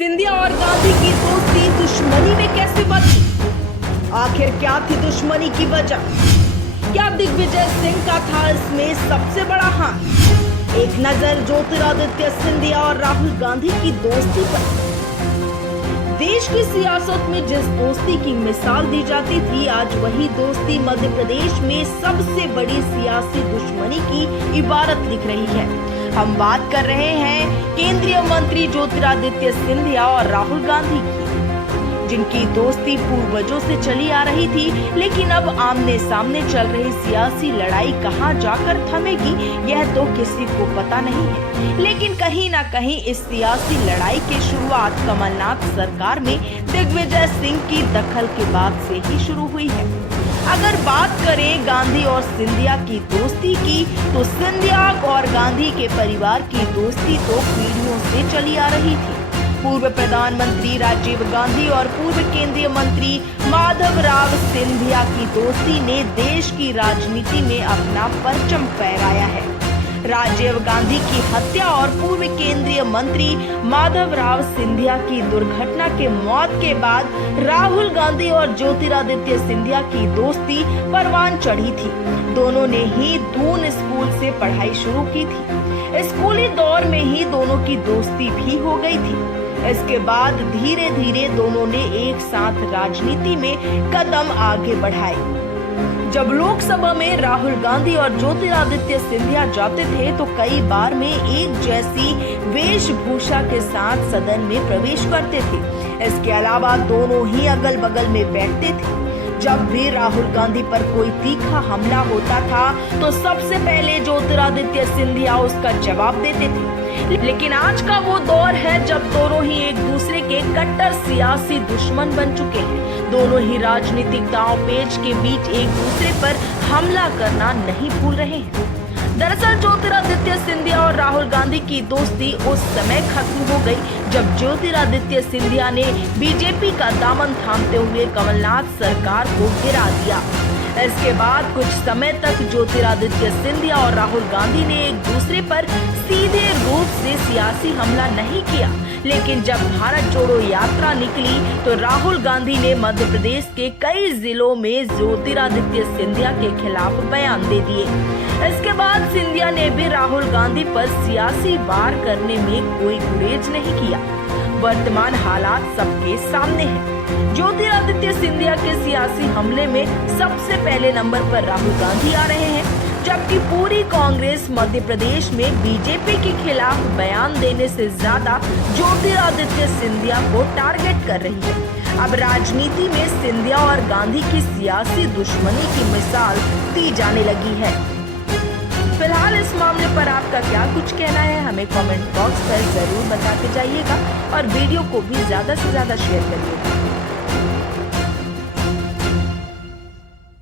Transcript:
सिंधिया और गांधी की दोस्ती दुश्मनी में कैसे बदली? आखिर क्या थी दुश्मनी की वजह? क्या दिग्विजय सिंह का था इसमें सबसे बड़ा हाथ? एक नजर ज्योतिरादित्य सिंधिया और राहुल गांधी की दोस्ती पर। देश की सियासत में जिस दोस्ती की मिसाल दी जाती थी, आज वही दोस्ती मध्य प्रदेश में सबसे बड़ी सियासी दुश्मनी की इबारत लिख रही है। हम बात कर रहे हैं केंद्रीय मंत्री ज्योतिरादित्य सिंधिया और राहुल गांधी की, जिनकी दोस्ती पूर्वजों से चली आ रही थी, लेकिन अब आमने सामने चल रही सियासी लड़ाई कहां जाकर थमेगी यह तो किसी को पता नहीं है। लेकिन कहीं ना कहीं इस सियासी लड़ाई की शुरुआत कमलनाथ सरकार में दिग्विजय सिंह की दखल के बाद से ही शुरू हुई है। अगर बात करें गांधी और सिंधिया की दोस्ती की, तो सिंधिया और गांधी के परिवार की दोस्ती तो पीढ़ियों से चली आ रही थी। पूर्व प्रधानमंत्री राजीव गांधी और पूर्व केंद्रीय मंत्री माधवराव सिंधिया की दोस्ती ने देश की राजनीति में अपना परचम फहराया है। राजीव गांधी की हत्या और पूर्व केंद्रीय मंत्री माधवराव सिंधिया की दुर्घटना के मौत के बाद राहुल गांधी और ज्योतिरादित्य सिंधिया की दोस्ती परवान चढ़ी थी। दोनों ने ही दून स्कूल से पढ़ाई शुरू की थी। स्कूली दौर में ही दोनों की दोस्ती भी हो गई थी। इसके बाद धीरे धीरे दोनों ने एक साथ राजनीति में कदम आगे बढ़ाए। जब लोकसभा में राहुल गांधी और ज्योतिरादित्य सिंधिया जाते थे, तो कई बार में एक जैसी वेशभूषा के साथ सदन में प्रवेश करते थे। इसके अलावा दोनों ही अगल बगल में बैठते थे। जब भी राहुल गांधी पर कोई तीखा हमला होता था, तो सबसे पहले ज्योतिरादित्य सिंधिया उसका जवाब देते थे। लेकिन आज का वो दौर है जब दोनों ही एक दूसरे के कट्टर सियासी दुश्मन बन चुके हैं। दोनों ही राजनीतिक दांव पेच के बीच एक दूसरे पर हमला करना नहीं भूल रहे हैं। दरअसल ज्योतिरादित्य सिंधिया और राहुल गांधी की दोस्ती उस समय खत्म हो गई जब ज्योतिरादित्य सिंधिया ने बीजेपी का दामन थामते हुए कमलनाथ सरकार को गिरा दिया। इसके बाद कुछ समय तक ज्योतिरादित्य सिंधिया और राहुल गांधी ने एक दूसरे पर सीधे रूप से सियासी हमला नहीं किया, लेकिन जब भारत जोड़ो यात्रा निकली तो राहुल गांधी ने मध्य प्रदेश के कई जिलों में ज्योतिरादित्य सिंधिया के खिलाफ बयान दे दिए। इसके बाद सिंधिया ने भी राहुल गांधी पर सियासी वार करने में कोई गुरेज नहीं किया। वर्तमान हालात सबके सामने हैं। ज्योतिरादित्य सिंधिया के सियासी हमले में सबसे पहले नंबर पर राहुल गांधी आ रहे हैं, जबकि पूरी कांग्रेस मध्य प्रदेश में बीजेपी के खिलाफ बयान देने से ज्यादा ज्योतिरादित्य सिंधिया को टारगेट कर रही है। अब राजनीति में सिंधिया और गांधी की सियासी दुश्मनी की मिसाल दी जाने लगी है। फिलहाल इस मामले पर आपका क्या कुछ कहना है, हमें कमेंट बॉक्स पर जरूर बताते जाइएगा और वीडियो को भी ज्यादा से ज्यादा शेयर करिएगा।